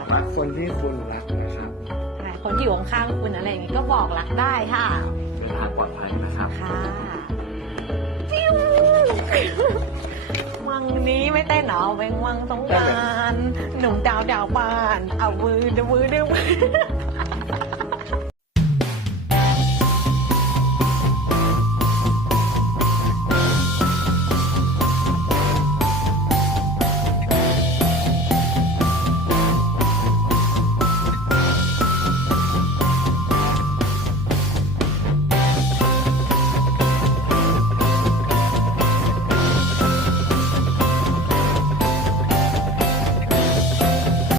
อกรักคนที่คุณรักนะครับคนที่อยู่ข้างคุณอะไรอย่างนี้ก็บอกรักได้ค่ะ เวลาปลอดภัยนะครับ ค่ะปิ้วมังนี้ไม่เต้นหรอเวงวังสงการหนุ่มดาวดาวบาน เอาวือดวือดวือ